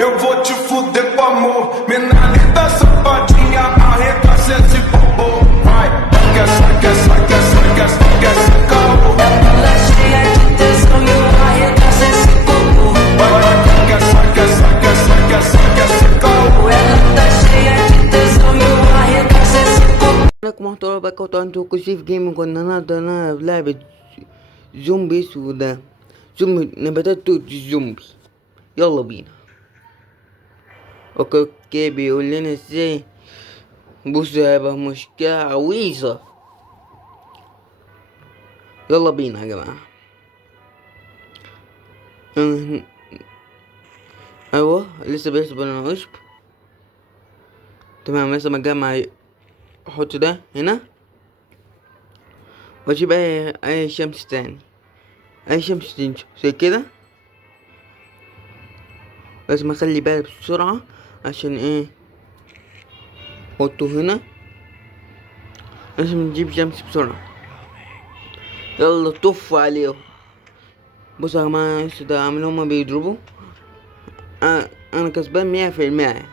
eu vou te fuder com amor. Menina safadinha, arregaça esse popô. Vai, quer ser caô. Ela cheia de tesão e eu arregaço esse popô. Vai, quer ser caô. Ela tá cheia de tesão e eu arregaço esse popô. عليكم ورحمة الله وبركاته. انتوا كل جيمنج كنا النهاردة نلعب لعبة زومبيس وده زومبي نباتات توت الزومبي. يلا بينا. اوكي بيقول لنا ازاي. بصوا هيبقى مشكلة عويصة. يلا بينا يا جماعة. ايوه لسه بيحسب انا عشب. تمام لسه مجمع. احط ده هنا واجيب اي شمس تاني. اي شمس تنشف زي كده. لازم اخلي بالي بسرعة عشان ايه. احطه هنا. لازم نجيب شمس بسرعة. يلا طف عليهم. بصوا يا جماعة لسه ده عامل هما بيضربوا. انا كسبان 100%.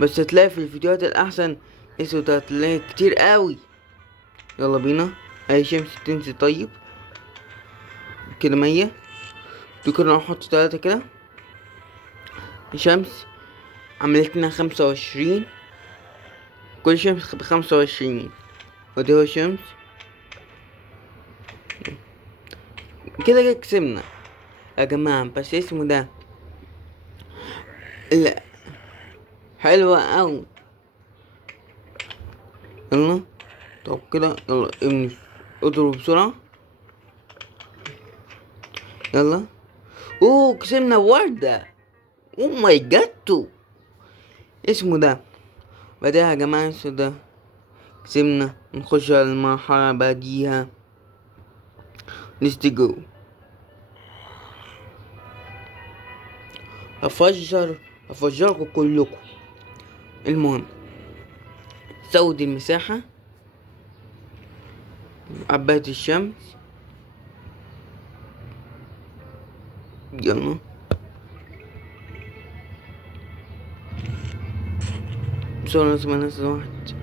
بس هتلاقي في الفيديوهات الاحسن اسود هتلاقي كتير قوي. يلا بينا. اي شمس تنزل. طيب كده 100. كده نحط 3 كده. شمس عملت لنا 25. كل شمس ب25. ودي هو شمس. كده كسبنا يا جماعة. بس اسمه ده لا حلوة اوي. يلا طب كده يلا ابني اضرب بسرعة. يلا. اوه كسبنا وردة. اوه ماي جاتو. اسمه ده بعدها يا جماعة. اسمه ده كسبنا. نخش على المرحلة بعديها. Let's go. هفجركم كلكم. المهم زود المساحة. عباية الشمس. يلا بسرعة لازم انزل واحد.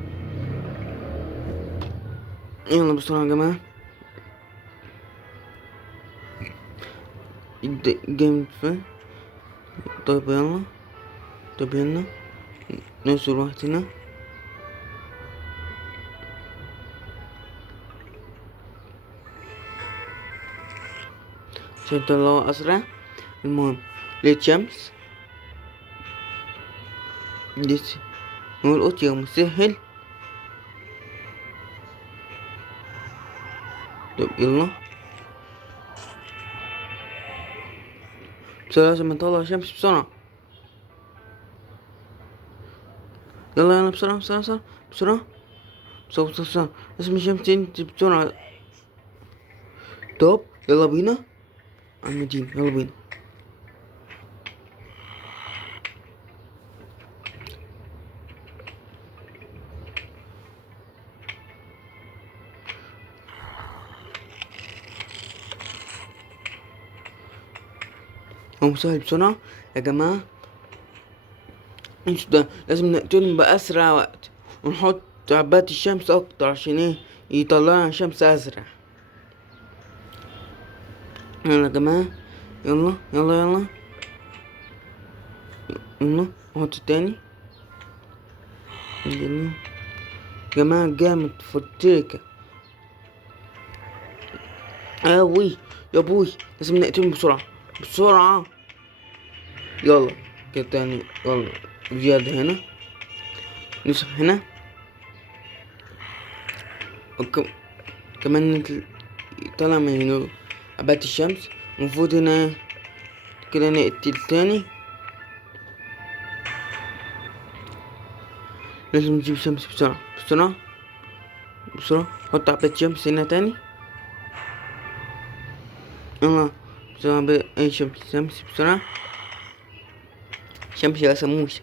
يلا بسرعة يا جماعة. جيم فين. طيب يلا. طب يلا ننزل واحد هنا. عشان يطلعوا أسرع. المهم لقيت شمس. لسه نلقط يا مسهل. طب يلا بسرعة لازم نطلع شمس بسرعة. يلا بسرعة بسرعة بسرعة بسرعة بسرعة بسرعة. لازم الشمس تنزل بسرعة. طب يلا بينا عمدين. يلا بينا. هو سهل بسرعة يا جماعة. انتوا ده لازم نقتلهم بأسرع وقت. ونحط عبات الشمس أكتر عشان ايه يطلعنا شمس أزرق. يلا يا جماعة. يلا يلا يلا يلا نحط التاني. يلا يا جماعة جامد فوتيكا اوي. يا ابوي لازم نقتلهم بسرعة بسرعة. يلا كده تاني. يلا زيادة هنا. نصف هنا. كمان طلع من عبات الشمس. المفروض هنا كده نقتل تاني. لازم نجيب شمس بسرعة بسرعة بسرعة. حط عبات شمس هنا تاني. يلا بسرعة اي شمس بسرعة. شمس يا سموس.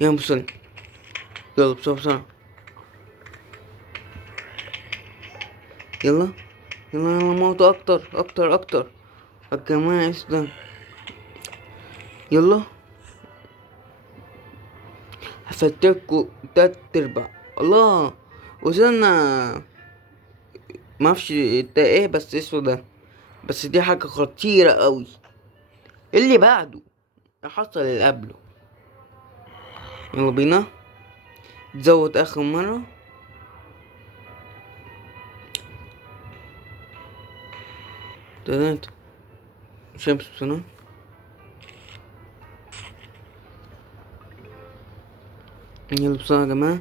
يلا بسرعة. يلا بسرعة بسرعة. يلا يلا موت اكتر اكتر اكتر. يا جماعة ده يلا هفتكوا 3/4. الله، وصلنا. معرفش ده ايه بس اسمه ده، بس دي حاجة خطيرة قوي. اللي بعده حصل اللي قبله. يلا بينا تزود اخر مرة. تلاتة شمس بسرعة. يلا بسرعة يا جماعة،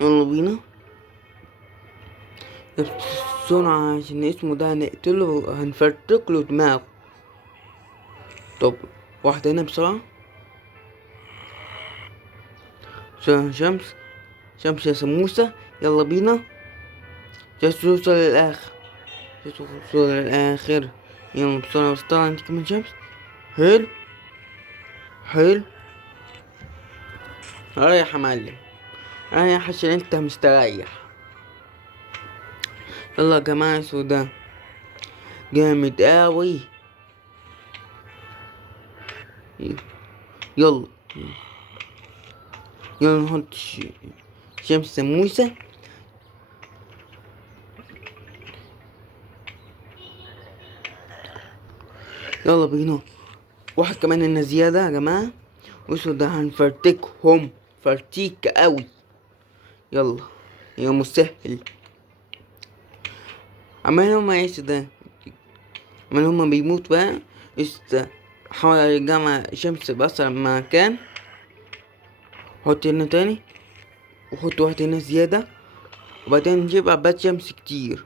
يلا بينا بسرعة عشان اسمه ده هنقتله، هنفرتكله دماغه. طب واحدة هنا بسرعة. بسرعة شمس، شمس يا سموسة، يلا بينا. جالس توصل للآخر، جالس توصل للآخر. يلا بسرعة، بس طلع انت كمان شمس. حلو حلو. رايح يا معلم، رايح عشان انت مستريح. يلا يا جماعة سودا جامد اوي. يلا يلا نحط شمس سموسة. يلا بينا واحد كمان هنا زيادة يا جماعة. بصوا ده هنفرتكهم فرتيك قوي. يلا يا مسهل. عمال هما ايش ده، عمال هما بيموت بقى. ايش ده، حاول ارجع شمس بأسرع ما كان. حط هنا تاني، وحط واحد هنا زيادة، وبعدين نجيب عباد شمس كتير.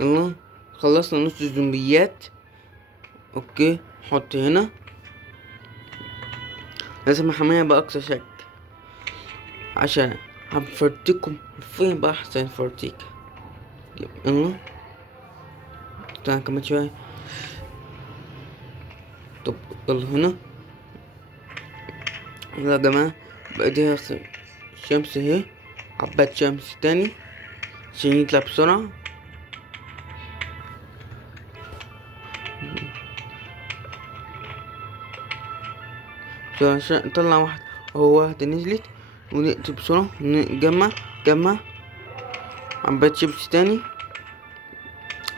يلا خلصنا نص الزومبيات. اوكي حط هنا، لازم احميها بأقصى شكل عشان هنفرتكم فين بقى احسن فرتيك. يلا تعال كمان شوية. طب يلا هنا. يلا يا جماعة بقى شمس اهي، عباد شمس تاني عشان يطلع بسرعة. عشان نطلع واحد اهو، واحدة نزلت، ونقتل بسرعة جمع عباد شمس تاني.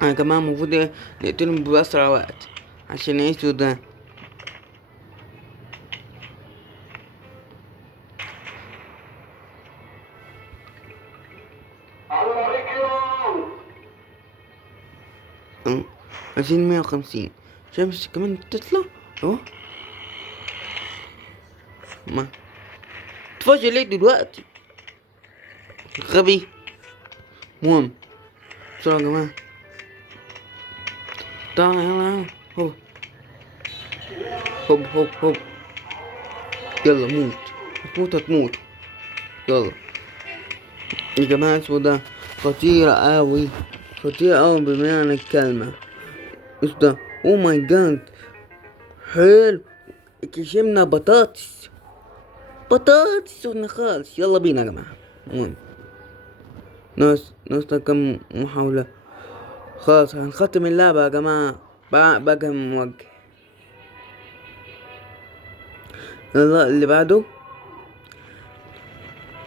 يا جماعة المفروض نقتلهم بأسرع وقت عشان يعيشوا ده. عايزين 150 شمس كمان تطلع اهو. ما تفاجئ ليه دلوقتي غبي. مهم بسرعة يا جماعة، تعالى يلا هوب هوب هوب هوب. يلا موت، هتموت. يلا يا جماعة اسمه ده خطيرة اوي، خطيرة اوي بمعنى الكلمة. ايش ده، او ماي جاد. حلو، كشمنا بطاطس خالص. يلا بينا يا جماعة. المهم ناقص كم محاولة. خلاص هنختم اللعبة يا جماعة. بقى موجه. يلا اللي بعده.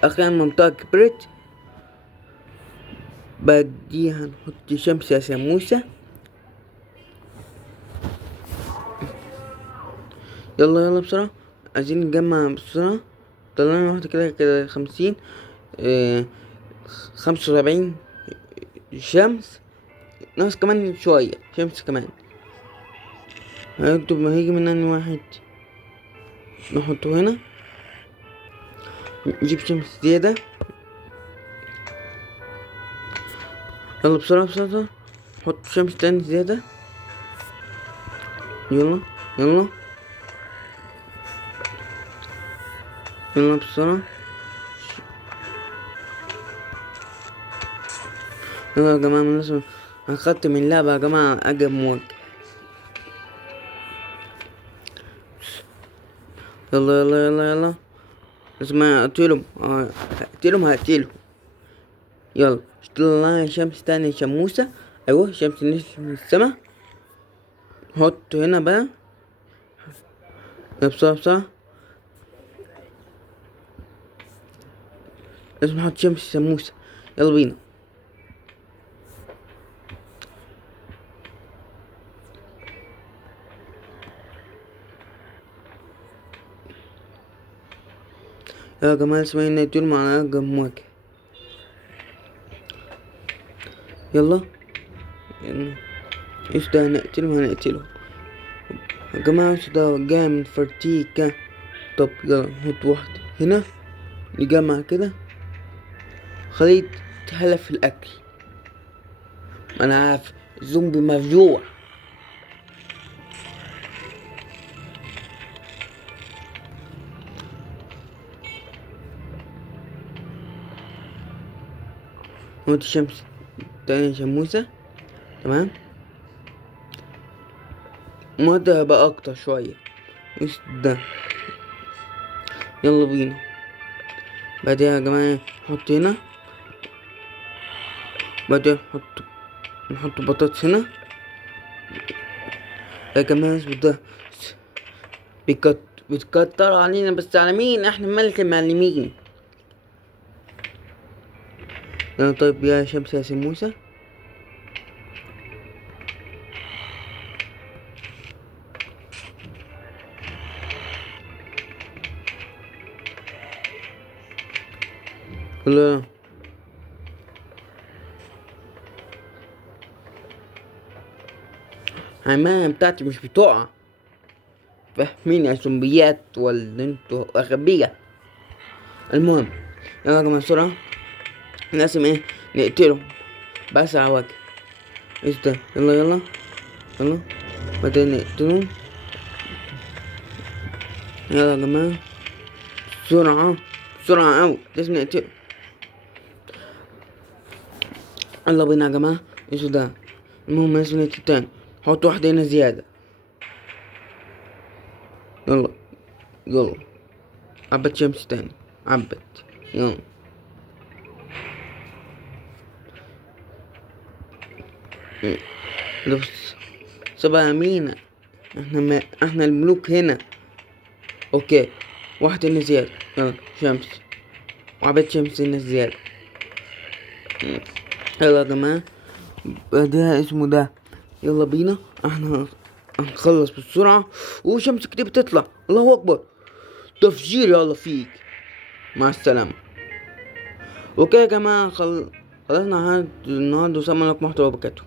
أخيرا منطقة كبرت، بديها نحط شمس يا سموسة. يلا بسرعة، عايزين نجمع بسرعة. طلعنا واحدة كده 50 75 شمس. ناقص كمان شوية شمس كمان. هيكتب ما هيجي مننا واحد نحطه هنا. نجيب شمس زيادة. يلا بسرعة حط شمس تاني زيادة. يلا بسرعة. يلا يا جماعة لازم هنختم اللعبة يا جماعة. أجب موجه. يلا لازم اقتلهم. هقتلهم. يلا طلع شمس تاني شموسة. ايوه شمس نزلت من السما. حط هنا بقى. بسرعة بسرعة. لازم نحط شمس سموسة. يلا بينا. يا جماعة اسمعي نقتل مع جمواك. يلا. ايش ده هنقتله هنقتله يا جماعة. ايش ده جاي من فرتيكا. طب يلا نحط واحد هنا. نجمع كده. خليه يتهلف في الأكل. ما أنا عارف الزومبي مفجوع. نحط الشمس تاني شموسة. تمام. مدة بقى أكتر شوية. ايش ده. يلا بينا. بعدين يا جماعة نحط هنا. بعدين نحط بطاطس هنا. يا جماعة اسمه ده بتكتر علينا بس على مين؟ احنا ملك المعلمين. يلا طيب يا شمس يا سموسة. لا العمامة بتاعتي مش بتقع. فاهمين يا زومبيات ولا انتوا أغبياء؟ المهم يلا يا جماعة بسرعة. لازم ايه نقتلهم بأسرع وجه. ايش ده. يلا يلا يلا. بعدين نقتلهم. يلا يا جماعة بسرعة بسرعة أوي. لازم نقتلهم. يلا بينا يا جماعة. ايش ده. المهم لازم نقتل تاني. حط واحدة هنا زيادة. يلا يلا. عبت شمس تاني. عبت. يلا. بص سبعة مين. احنا الملوك هنا. اوكي. واحدة هنا زيادة. يلا شمس. وعبت شمس هنا زيادة. يلا يا جماعة. ده اسمه ده. يلا بينا. احنا هنخلص بسرعة. وشمس كده بتطلع. الله اكبر. تفجير يلا فيك. مع السلامة. اوكي يا جماعة خلصنا النهاردة. السلام عليكم ورحمة الله وبركاته.